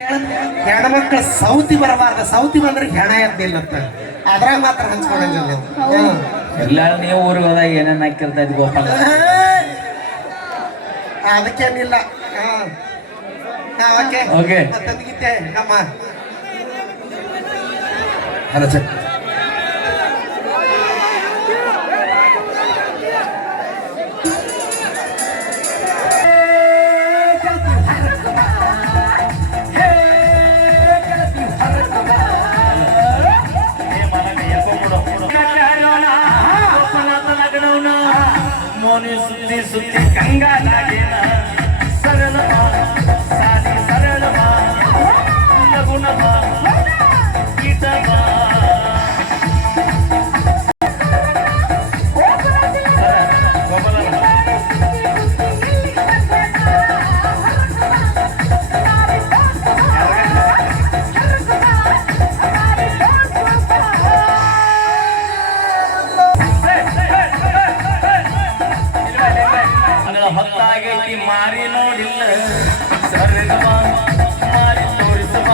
ಹೆಣ್ಮಕ್ಳು ಸೌತಿ ಬರಬಾರ್ದು, ಸೌತಿ ಬಂದ್ರೆ ಹೆಣ ಎದ್ದಿಲ್ಲತ್ತ, ಅದ್ರಾಗ ಮಾತ್ರ ಹಂಚ್ಕೊಳಂಗಿಲ್ಲ. ಎಲ್ಲ ನೀವು ಊರಿಗೆ ಹೋದಾಗ ಏನೇನು ಹಾಕಿರ್ತಾ ಇದ್ ಗೋಪಾಲ, ಅದಕ್ಕೇನಿಲ್ಲ. ಓಕೆ ತಂದಿಗಿತ್ತೆ ನಮ್ಮ ಹಲೋ ಸರ್. ಸುದ್ದಿ ಸುದ್ದಿ ಗಂಗಾ ನಾಗೇನ ಸರಳ ಸಾಲಿ ಸರಳ ಲಗುಣ ಗೀತ ಹೊತ್ತಾಗೈತಿ ಮಾರಿ ನೋಡಿಲ್ಲ ಸರ್ಗ ಮಾರಿ ತೋರಿಸುವ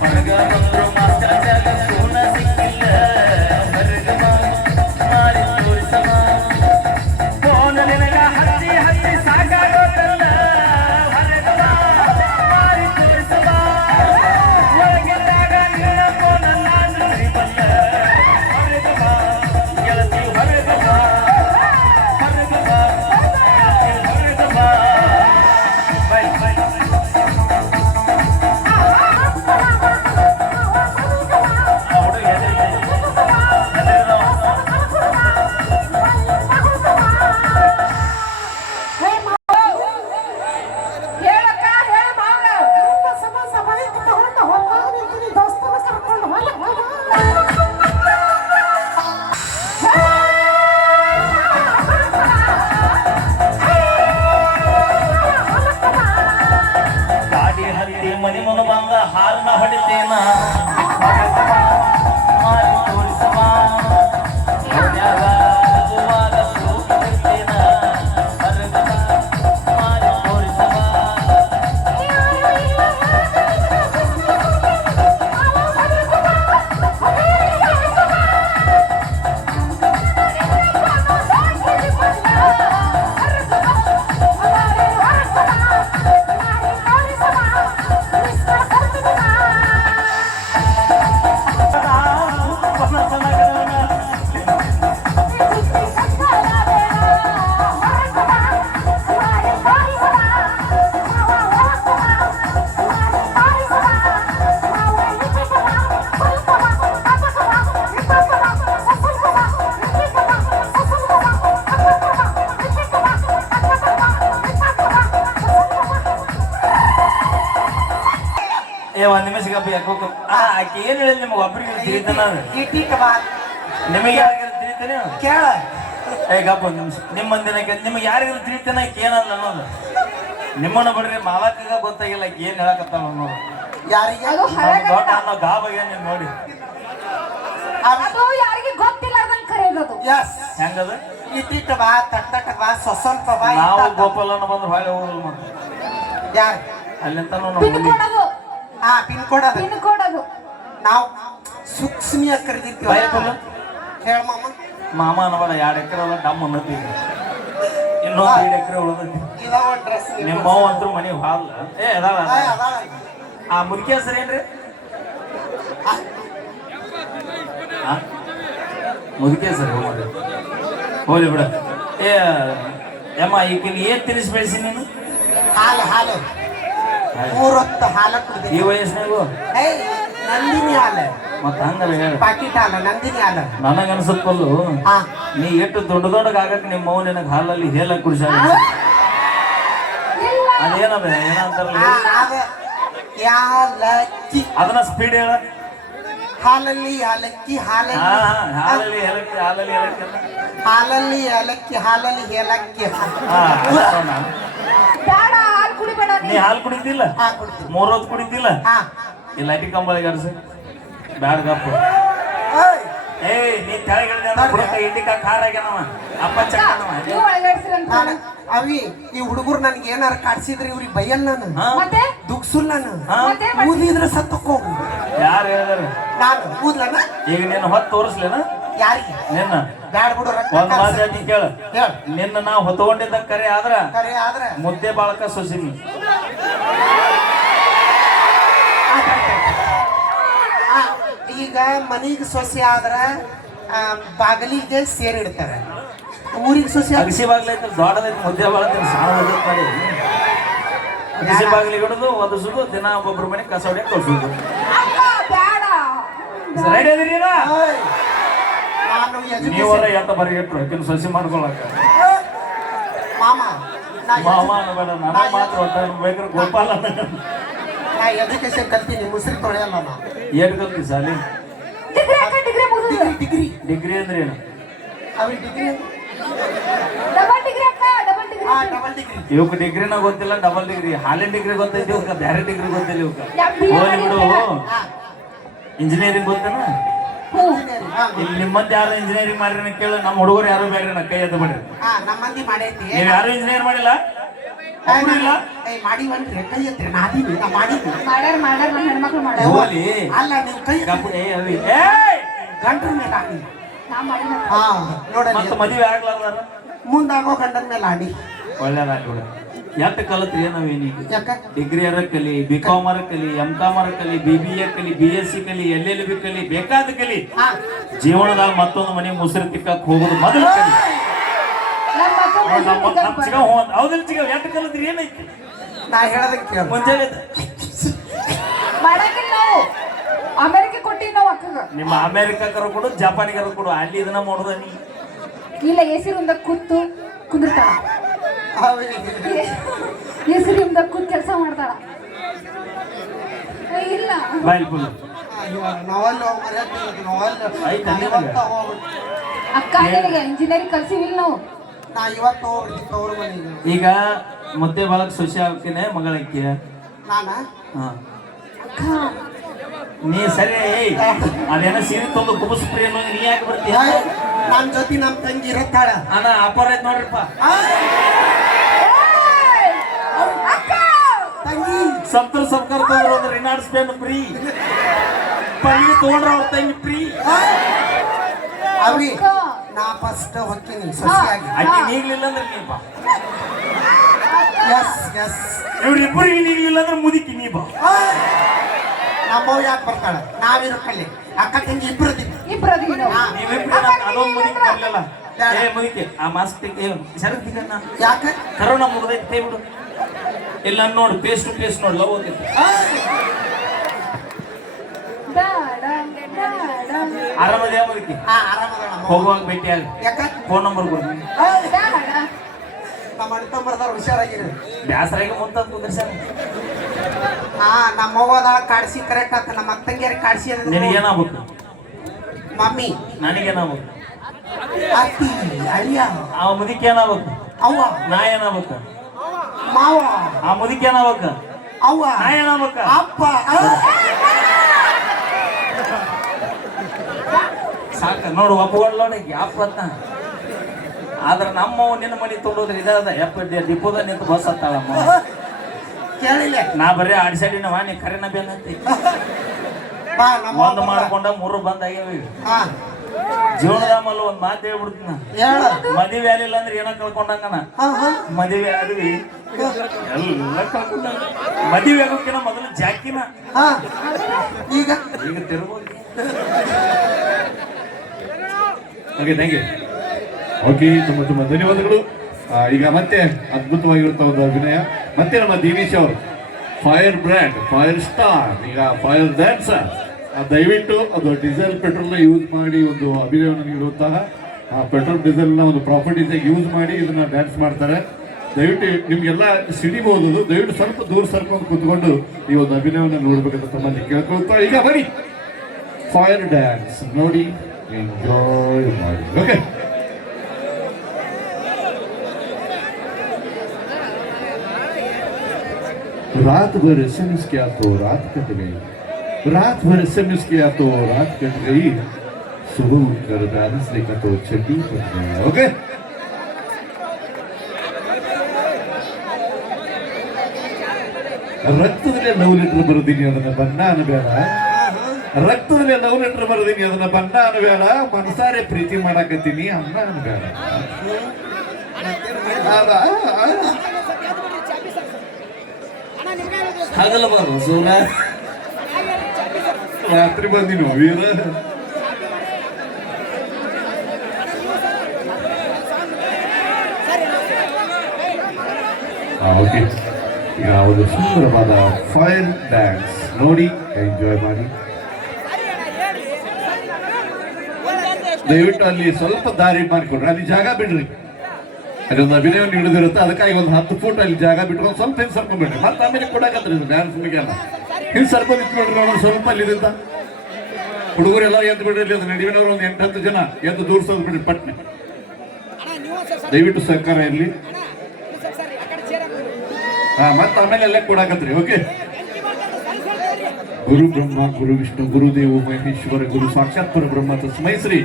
ಹೊರಗ ಬಂದ್ರು ಮಾತ್ರ ಜಗ ಸೋನ ಸಿಕ್ಕಿಲ್ಲ ಸರ್ಗ ಮಾರಿ ತೋರಿಸುವ ಫೋನ ನಿನಗ ಹತ್ತಿ ಹತ್ತಿ ಸಾಕಾಗೋದಲ್ಲ ಹೊರಗ ಮಾರಿ ತೋರಿಸುವ ಹೊರಗಿದ್ದಾಗ ನಿನ್ನ ಫೋನ ನಾನು ಬಲ್ಲ ಹೊರಗ ಬಾ ಗೆಳತಿ ಹೊರಗ ಬಾ ಹೊರಗ ಬಾ ಮನಿ ಮನ ಬಂದ ಹಾಲನ್ನ ಹೊಡಿತೇನ ಮಾರಿ ತೋರಿಸವ ಮನ್ಯಾಗ ಮಗುವಾಗ ಹೋಗಿರ್ತೇನ ಹೊರಗ ಮಾರಿ ತೋರಿಸವ ಒಂದ್ ನಿಮಿಷ ಆಕೆ ಏನ್ ಹೇಳಿ ನಿಮ್ಗೆ ಒಬ್ಬರಿಗೆ ತಿಳಿತಾನ ನಿಮಗೆ ಯಾರಿಗಾರು ತಿಳಿತಾನೆ ಕೇಳ ಗಪ್ಪ ಒಂದ್ ನಿಮಿಷ ನಿಮ್ಮ ಮಂದಿನ ನಿಮ್ಗೆ ಯಾರಿಗಾರು ತಿಳಿತಾನ ಏನಲ್ಲ ಅನ್ನೋದು ನಿಮ್ಮನ್ನ ಬಿಡ್ರಿ ಮಾಲಕ ಗೊತ್ತಾಗಿಲ್ಲ ಏನ್ ಹೇಳಕತ್ತಾಳ ಅನ್ನೋದು ಯಾರಿಗೆ ದೊಡ್ಡ ಅನ್ನೋ ಗಾಬಾಗ ನೀನ್ ನೋಡಿ ಯಾರಿಗೆ ಗೊತ್ತಿಲ್ಲ ಹೆಂಗದ ಇಟ್ಟಿಟ್ಟ ಬಾ ತಟ್ಟಟ ಬಾ ಸ್ವಲ್ಪ ಬಾ. ನಾವು ಗೋಪಾಲನ ಬಂದ್ರೆ ಹೊಳೆ ಹೋಗಲ್ಲ ಮತ್ತೆ ಯಾರು ಅಲ್ಲಿಂತ ಪಿನ್ ಕೋಡ್ ಅದು ನಾವು ಸೂಕ್ಷ್ಮಿಯಾಗಿ ಕರೆದಿರ್ತೀವಿ. ಹೇಳ ಮಾಮ. ಮಾಮ ಅನ್ನಬೇಡ 2 ಎಕರೆ ಹೊಲ ಡಮ್ ಅನ್ನತಿ ಇನ್ನೊಂದು 5 ಎಕರೆ ಉಳಿದೈತಿ. ನಿಮ್ಮ ಮಾವ ಅಂತೂ ಮನೆ ಹಾಲ್ ಆ ಮುದುಕಿ ಹೆಸರು ಏನ್ರಿ? ಮುದುಕಿ ಹೆಸರು ಹೋಲಿ ಬಿಡ. ಯಮ್ಮ ಈಗಿನ ಏನ್ ತಿನ್ನಿಸಿ ಬೆಳೆಸಿ ನೀನು? ಹಾಲು 3 ಹೊತ್ತು ಹಾಲು ಕುಡಿದ ಈ ವಯಸ್ಸಿನಾಗು ನಂದಿನಿ ಹಾಲು ಮತ್ತೆ ಹಂಗಲ್ಲ ಹೇಳ ಪಾಕಿಟ್ ಹಾಲು ನಂದಿನಿ ಹಾಲು. ನನಗ ಅನ್ಸತ್ಪಲ್ಲು ನೀ ಎಷ್ಟು ದೊಡ್ಡ ಆಗಕ್ ನಿಮ್ಮ ಮೌನ ನಿನಗೆ ಹಾಲಲ್ಲಿ ಹೇಳ ಕುಡಿಸ ಅದೇನದ ಏನಂತಾರಲ್ಲ ಯಾಲಕ್ಕಿ ಅದನ್ನ ಸ್ಪೀಡ್ ಹೇಳ. ಹಾಲಲ್ಲಿ ಯಾಲಕ್ಕಿ ಹಾಲಲ್ಲಿ ಏಲಕ್ಕಿ ಹಾಲಲ್ಲಿ ಏಲಕ್ಕಿ ಹಾಲಲ್ಲಿ ಏಲಕ್ಕಿ. ನೀ ಹಾಲು ಕುಡಿತಿಲ್ಲ? 3 ಹೊತ್ತು ಕುಡಿತಿಲ್ಲ? ಈ ಲೈಟಿ ಕಂಬಳಿಗೆ ಅಡ್ಸಿ ಬ್ಯಾಡ ಗಪ್ಪ. ಏಯ್ ನೀ ಕೆಳಗಿಳಿದ ಇಂಡಿಕಾ ಖಾರ ಆಗ್ಯಾನವ ಅಪ್ಪ ಚಕ್ಕನವ. ಅವಿ ಈ ಹುಡುಗರು ನನ್ಗೆ ಏನಾರ ಕಾಡ್ಸಿದ್ರೆ ಇವ್ರಿಗೆ ಬೈಯಲ್ಲ ನಾನು ಹಾ? ಮತ್ತೆ ದುಗ್ಸುಲ್ಲ ನಾನು ಹಾ? ಮತ್ತೆ ಮಾಡ್ತೀನಿ. ಊದಿದ್ರೆ ಸತ್ತಕ್ಕೋ ಯಾರು ಹೇಳಿದಾರೆ ನಾನು ಊದ್ಲನ ಈಗ ನಿನ್ನ ಹೊತ್ತು ತೋರಿಸ್ಲೇನ ಯಾರಿಗೆ ನಿನ್ನ ಬ್ಯಾಡ್ ಬಿಡು ರೊಕ್ಕ ಒಂದ್ ಮಾತು ಹೇಳ್ತೀನಿ ಕೇಳ ಹೇಳ ನಿನ್ನ ನಾವು ಹೊತ್ಕೊಂಡಿದ್ದ ಕರೆ ಆದ್ರ ಕರೆ ಆದ್ರೆ ಮುದ್ದೆ ಬಾಳಕ ಸೊಸಿನಿ ಆ, ಈಗ ಮನಿಗೆ ಸೊಸೆ ಆದ್ರ ಬಾಗಲಿಗೆ ಸೇರಿಡ್ತಾರೆ ಊರಿಗೆ ಸೊಸೆ ಆದ್ರೆ ಅಗಸಿ ಬಾಗ್ಲೈತೆ ದೊಡ್ಡದೈತೆ ಮುದ್ದೆ ಬಾಳೈತೆ ಸಾಣ ಮಾಡಿ ಅಗಸಿ ಬಾಗ್ಲಿಗೆ ಹಿಡಿದು ಒದಸುದು ದಿನ ಒಬ್ಬೊಬ್ರ ಮನೆ ಕಸ ಹೊಡಿಯಕ್ಕೆ ಕಳ್ಸುದು ಅಕ್ಕ ಬೇಡ ರೆಡಿ ಅದೀರಿ ಓಯ್, ನಾನು ನೀವರ education- ಎಂತ ಬರೀ ಇಟ್ರು ಆಕಿನ ಸೊಸಿ ಮಾಡ್ಕೊಳಕ ಮಾಮ ನಾ ಮಾಮ ಅನ್ನಬೇಡ ನನಗೆ ಮಾತ್ರ ಒಟ್ಟ ಬೇಕಾದ್ರೆ ಗೋಪಾಲ ಎಜುಕೇಶನ್ ಕಲ್ತೀನಿ ಮುಸ್ರಿ ತೊಳೆಯಲ್ಲ ನಾ ಏನ್ ಕಲ್ತಿ ಸಾಲಿ ಡಿಗ್ರಿ ಅಕ್ಕ ಡಿಗ್ರಿ ಮುಗಿದ ಡಿಗ್ರಿ ಡಿಗ್ರಿ ಅಂದ್ರೆ ಏನು ಅವ್ರಿಗೆ ಡಿಗ್ರಿ ಡಬಲ್ ಡಿಗ್ರಿ ಅಕ್ಕ ಡಬಲ್ ಡಿಗ್ರಿ ಡಬಲ್ ಡಿಗ್ರಿ ಇವಕ್ಕೆ ಡಿಗ್ರಿನ ಗೊತ್ತಿಲ್ಲ ಡಬಲ್ ಡಿಗ್ರಿ ಹಾಲಿನ ಡಿಗ್ರಿ ಗೊತ್ತೈತಿ ಇವಕ್ಕ ಬೇರೆ ಡಿಗ್ರಿ ಗೊತ್ತಿಲ್ಲ ಇವಕ್ಕ MBA ಹೋಗ್ಲಿ ಬಿಡು ಮಾಡಿದ್ಯಾ? ಇಂಜಿನಿಯರಿಂಗ್ ಗೊತ್ತೇನ ಇಲ್ಲಿ ನಿಮ್ಮಂತ ಯಾರು ಇಂಜಿನಿಯರಿಂಗ್ ಮಾಡ್ರಿ ಕೇಳು ನಮ್ಮ ಹುಡುಗರು ಯಾರು ಬೇರೆ ಕೈ ಎದ್ದು ಬಿಡ್ರಿ ನಮ್ಮ ಮಂದಿ ಮಾಡೈತಿ ನೀವು ಯಾರು ಇಂಜಿನಿಯರ್ ಮಾಡಿಲ್ಲ ಒಬ್ರು ಇಲ್ಲ ಮಾಡಿವನ್ರಿ ಕೈ ಎತ್ರಿ ನಾ ಅದೀನಿ ನಾ ಮಾಡಿದ್ವಿ ಮಾಡ್ಯಾರ ನಮ್ಮ ಹೆಣ್ಮಕ್ಳು ಮಾಡ್ಯಾರ ಹೋಗ್ಲಿ ಅಲ್ಲ ನೀವು ಕೈ ಗಪ್ಪ- ಏ ಅವಿ, ಏಯ್! ಗಂಟರ ಮೇಲೆ ಆಡಿ ನಾ ಮಾಡಿನ ಹಾ ನೋಡಲಿ ಮತ್ತೆ ಮದುವೆ ಆಗ್ಲಾರ್ದಾರ ಮುಂದಾಗೋ ಗಂಡನ ಮೇಲೆ ಆಡಿ ಒಳ್ಳೇದಾಗಿ ಬಿಡು ಎಟ್ಟು ಕಲತ್ರಿ ನಾವೇನೀಗ ಯಾಕ ಡಿಗ್ರಿ ಅರ ಕಲಿ BCom ಅರ ಕಲಿ MCom ಅರ ಕಲಿ BBA ಕಲಿ BSc ಕಲಿ LLB ಕಲಿ ಬೇಕಾದ ಕಲಿ ಹಾ ಜೀವನದಾಗ ಮತ್ತೊಂದು ಮನೆ ಮುಸುರಿ ತಿಕ್ಕಕ್ ಹೋಗೋದು ಮೊದಲು ಕಲಿ ನಮ್ಮ ನಮ್ಮ ಚಿಗ ಹೌದಿಲ್ಲ ಚಿಗ ಎಟ್ಟು ಕಲತ್ರಿ ಏನೈತಿ ನಾ ಹೇಳೋದಕ್ಕೆ ಕೇಳು ಮುಂಜಾನೆ ಮಾಡಂಗಿಲ್ಲ ನಾವು ಅಮೆರಿಕ ಕೊಟ್ಟಿವಿ ನಾವು ಅಕ್ಕಗ ನಿಮ್ಮ ಅಮೆರಿಕಕ್ಕರ ಕೊಡು ಜಪಾನಿಗರ ಕೊಡು ಅಲ್ಲಿ ಇದನ್ನ ಮಾಡೋದ ನೀ ಇಲ್ಲ ಎಸಿ ರೂಮ್ದಾಗ ಕೂತು ಕುಂದಿರ್ತಾಳ ಎಸಿ ರೂಮ್ದಾಗ ಕೂತ್ ಕೆಲಸ ಮಾಡ್ತಾಳ ಇಲ್ಲ ಬಾಯ್ ಫುಲ್ ನಾವಲ್ಲಿ ಆಯ್ತಾ ನಿನಗೆ? ಇವತ್ತು ಹೋಗ್ಬಿಡ್ತೀನಿ ಅಕ್ಕ ನಿನಗೆ ಇಂಜಿನಿಯರಿಂಗ್ ಕಲ್ಸಿವಿಲ್ಲ ನಾವು ನಾ ಇವತ್ತು ಹೋಗ್ಬಿಡ್ತೀನಿ ಅವ್ರ ಮನೆಗೆ ಈಗ ಮುದ್ದೆ ಬಾಳಕ್ ಸೊಸೆ ಹಾಕಿನೇ ಮಗಳಕ್ಕೆ ನಾನ ಹಾ ಅಕ್ಕ ನೀ ಸರಿ ಏಯ್ ಅದೇನೋ ಸೀರೆ ತಂದು ಕುಬಸ್ ಪ್ರಿಯ ಅನ್ನೋದು ನೀ ಯಾಕೆ ಬರ್ತೀಯ ನಮ್ ಜೊತೆ ನಮ್ ತಂಗಿ ಇರತ್ತಾಳ ಅಣ್ಣ ಅಪ್ಪರ ಐತ್ ನೋಡ್ರಿಪ್ಪ ಅಕ್ಕ ತಂಗಿ ಸಂತರ ಸರ್ಕಾರ ತಗೊಂಡ್ರು ಅಂದ್ರೆ ರಿನಾರ್ಡ್ ಸ್ಪೇನ್ ಫ್ರೀ ಪಲ್ಲಿ ತಗೊಂಡ್ರ ಅವ್ರ ತಂಗಿ ಫ್ರೀ ಅವಿ ಅಕ್ಕ ನಾ ಫಸ್ಟ್ ಹೊಕ್ಕಿನಿ ಸೊಸೆಯಾಗಿ ಆಕೆ ನೀಗ್ಲಿಲ್ಲ ಅಂದ್ರೆ ನೀ ಬಾ ಎಸ್ ಎಸ್ ಇವ್ರಿಬ್ಬರಿಗೆ ನೀಗ್ಲಿಲ್ಲ ಅಂದ್ರೆ ಮುದುಕಿ ನೀ ಬಾ ನಮ್ಮವ್ ಯಾಕೆ ಬರ್ತಾಳ ನಾವಿರಕ್ಕಲ್ಲಿ ಅಕ್ಕ ತಂಗಿ ಇಬ್ಬರದಿವಿ ಇಬ್ರದೀವಿ ನಾವು ನೀವಿಬ್ರು ಅದೊಂದು ಮುದುಕಿ ಬರ್ಲಿಲ್ಲ ಏ ಮುದುಕಿ ಆ ಮಾಸ್ಕ್ ಶರತ್ ತಿಗಣ್ಣ ಯಾಕೆ ಕರೋನಾ ಮುಗ್ದೈತಿ ಕೈ ಬಿಡು ಇಲ್ಲ ನೋಡು ಫೇಸ್ ಟು ಫೇಸ್ ನೋಡು ಲವ್ ಹೋಗೈತಿ ಬೇಡ ಬೇಡ ಆರಾಮದೇ ಮುದುಕಿ ಆರಾಮದ ಹೋಗುವಾಗ ಭೇಟಿ ಆಗ ಯಾಕ ಫೋನ್ ನಂಬರ್ ಕೊಡ್ತೀನಿ ಬೇಡ ನಮ್ಮ ಅಣ್ಣ ತಮ್ಮರ್ದವ್ರು ಹುಷಾರಾಗಿರಿ ಬ್ಯಾಸರಾಗಿ ಮುಂತ ಕುಂದ್ರಸ ನಮ್ಮ ಅವ್ವದ ಕಾಡ್ಸಿ ಕರೆಕ್ಟ್ ಆತ ನಮ್ಮ ಅಕ್ಕ ತಂಗಿಯರಿಗೆ ಕಾಡ್ಸಿ ಅಂದ್ರೆ ನಿನಗೇನಾಗ್ಬೇಕು ಮಮ್ಮಿ ನನಗೇನಾಗ್ಬೇಕು ಅತ್ತಿ ಅಳಿಯ ಆ ಮುದುಕಿ ಏನಾಗ್ಬೇಕು ಅವ್ವ ನಾ ಏನಾಗ್ಬೇಕು ಮಾವ ಆ ಮುದುಕಿ ಏನಾಗ್ಬೇಕು ಅವ್ವ ನಾ ಏನಾಗ್ಬೇಕು ಅಪ್ಪ ಸಾಕ ನೋಡು ಒಪ್ಪಗೊಳ್ಳೋಣಿಗೆ ಅಪ್ಪ ಅಂತ ಆದ್ರೆ ನಮ್ಮವ್ ನಿನ್ನ ಮನೆ ತೊಗೊಂಡ್ರೆ ಇದಾದ ಎಪ್ಪ ಡಿಪೋದ ನಿಂತು ಬಸ್ ಹತ್ತಾಳಮ್ಮ ಕೇಳಿಲ್ಲ ನಾ ಬರೀ ಆಡ್ಸಾಡಿನವ ನೀ ಕರೆನ ಬೇನಂತಿ ಬಾ ನಮ್ಮ ಒಂದ್ ಮಾಡ್ಕೊಂಡ ಮೂರು ಬಂದ್ ಆಗ್ಯಾವ ಈಗ ಹಾ ಜೀವನದ ಮಲ್ಲ ಒಂದ್ ಮಾತು ಹೇಳ್ಬಿಡ್ತೀನಿ ಹೇಳ ಮದುವೆ ಆಗ್ಲಿಲ್ಲ ಅಂದ್ರೆ ಏನೋ ಕಳ್ಕೊಂಡಂಗನ ಹಾ ಹಾ ಮದುವೆ ಆದ್ವಿ ಎಲ್ಲ ಕಳ್ಕೊಂಡ ಮದುವೆ ಆಗೋಕಿನ ಮೊದಲು ಜಾಕಿನ ಹಾ ಈಗ ಈಗ ತಿರುಗೋಗಿ ಓಕೆ ಥ್ಯಾಂಕ್ ಯು ಓಕೆ ತುಂಬ ತುಂಬ ಧನ್ಯವಾದಗಳು ಈಗ ಮತ್ತೆ ಅದ್ಭುತವಾಗಿರುತ್ತ ಒಂದು ಅಭಿನಯ ಮತ್ತೆ ನಮ್ಮ ದಿನೇಶ್ ಅವರು ಫೈರ್ ಬ್ರ್ಯಾಂಡ್ ಫೈರ್ ಸ್ಟಾರ್ ಈಗ ಫೈರ್ ಡ್ಯಾನ್ಸರ್ ದಯವಿಟ್ಟು ಅದು ಡೀಸೆಲ್ ಪೆಟ್ರೋಲ್ನ ಯೂಸ್ ಮಾಡಿ ಒಂದು ಅಭಿನಯವನ್ನು ನೀಡುವಂತಹ ಪೆಟ್ರೋಲ್ ಡೀಸೆಲ್ನ ಒಂದು ಪ್ರಾಪರ್ಟೀಸ್ ಯೂಸ್ ಮಾಡಿ ಇದನ್ನ ಡ್ಯಾನ್ಸ್ ಮಾಡ್ತಾರೆ ದಯವಿಟ್ಟು ನಿಮ್ಗೆಲ್ಲ ಸಿಡಿಬಹುದು ದಯವಿಟ್ಟು ಸ್ವಲ್ಪ ದೂರ ಸರ್ಕೊಂಡು ಕೂತ್ಕೊಂಡು ಈ ಒಂದು ಅಭಿನಯವನ್ನು ನೋಡ್ಬೇಕಂತ ತಮ್ಮಲ್ಲಿ ಕೇಳ್ಕೊಳ್ತಾ ಈಗ ಬನ್ನಿ ಫೈರ್ ಡ್ಯಾನ್ಸ್ ನೋಡಿ ಎಂಜಾಯ್ ಮಾಡಿ ಓಕೆ रात भर SMS किया तो रात कट गई रात भर SMS किया तो रात कट गई सुबह उठकर बैलेंस देखा तो छठी कट गई ओके ರಕ್ತದಲ್ಲೇ 9 ಲೀಟರ್ ಬರೆದೀನಿ ಅದನ್ನ ಬಣ್ಣ ಅನ್ಬೇಡ. ರಕ್ತದಲ್ಲೇ 9 ಲೀಟರ್ ಬರೆದೀನಿ ಅದನ್ನ ಬಣ್ಣ ಅನ್ಬೇಡ. ಮನಸಾರೆ ಪ್ರೀತಿ ಮಾಡಾಕತ್ತೀನಿ ಅನ್ನ ಅನ್ಬೇಡ. ಹಾಗಲ್ಲ ಬಾರು ಸೋನ ರಾತ್ರಿ ಬಂದಿನ ವೀರ. ಓಕೆ, ಈಗ ಒಂದು ಸುಂದರವಾದ ಫೈರ್ ಡ್ಯಾನ್ಸ್ ನೋಡಿ ಎಂಜಾಯ್ ಮಾಡಿ. ದಯವಿಟ್ಟು ಅಲ್ಲಿ ಸ್ವಲ್ಪ ದಾರಿ ಮಾಡಿಕೊಡ್ರಿ, ಅಲ್ಲಿ ಜಾಗ ಬಿಡ್ರಿ. ಅದೊಂದು ಅಭಿನಯವನ್ನು ಹಿಡಿದಿರುತ್ತೆ, ಅದಕ್ಕಾಗಿ ಒಂದು 10 ಫೂಟ್ ಅಲ್ಲಿ ಜಾಗ ಬಿಟ್ಕೊಂಡು ಸ್ವಲ್ಪ ಹಿಂದೆ ಸರ್ಕೊಂಡ್ಬಿಡ್ರಿ. ಮತ್ತೆ ಆಮೇಲೆ ಕೊಡಕತ್ರಿ ಡ್ಯಾನ್ಸ್ ಮುಗಿಯಲ್ಲ. ಹಿಂದೆ ಸರ್ಕೊಂಡು ಇಟ್ಬಿಡ್ರಿ ನೋಡೋಣ ಸ್ವಲ್ಪ ಅಲ್ಲಿದಿಂದ. ಹುಡುಗರೆಲ್ಲ ಎದ್ದು ಬಿಡ್ರಿ, ಇಲ್ಲಿ ನಡುವಿನವರು ಒಂದು 8-10 ಜನ ಎದ್ದು ದೂರ್ಸೋದು ಬಿಡ್ರಿ ಪಟ್ನೆ. ದಯವಿಟ್ಟು ಸಹಕಾರ ಇರಲಿ. ಮತ್ತೆ ಆಮೇಲೆ ಎಲ್ಲ ಕೊಡಾಕತ್ರಿ. ಓಕೆ. ಗುರು ಬ್ರಹ್ಮ ಗುರು ವಿಷ್ಣು ಗುರುದೇವ ಮಹೇಶ್ವರ ಗುರು ಸಾಕ್ಷಾತ್ ಬ್ರಹ್ಮ ತಸ್ಮೈ ಶ್ರೀ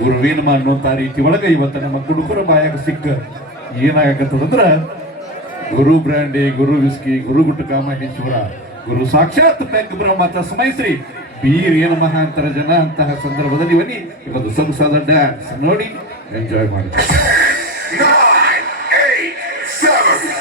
ಗುರುವೇನಮ ಅನ್ನೋಂತ ರೀತಿ ಒಳಗೆ ಇವತ್ತ ನಮ್ಮ ಕುಡುಕರ ಬಾಯಾಗ ಸಿಕ್ಕ ಏನಾಗತ್ತದಂದ್ರ ಗುರು ಬ್ರ್ಯಾಂಡಿ, ಗುರು ವಿಸ್ಕಿ, ಗುರು ಗುಟುಕ ಮಹೇಶ್ವರ, ಗುರು ಸಾಕ್ಷಾತ್ ಪೆಗ್ ಬ್ರಹ್ಮ ತಸ್ಮೈ ಶ್ರೀ ಬೀರ್ ಏನ ಮಹಾಂತರ ಜನ ಅಂತಹ ಸಂದರ್ಭದಲ್ಲಿ ಬನ್ನಿ ಇವತ್ತು ಸೊಗಸಾದ ಡ್ಯಾನ್ಸ್ ನೋಡಿ ಎಂಜಾಯ್ ಮಾಡಿ. 9, 8, 7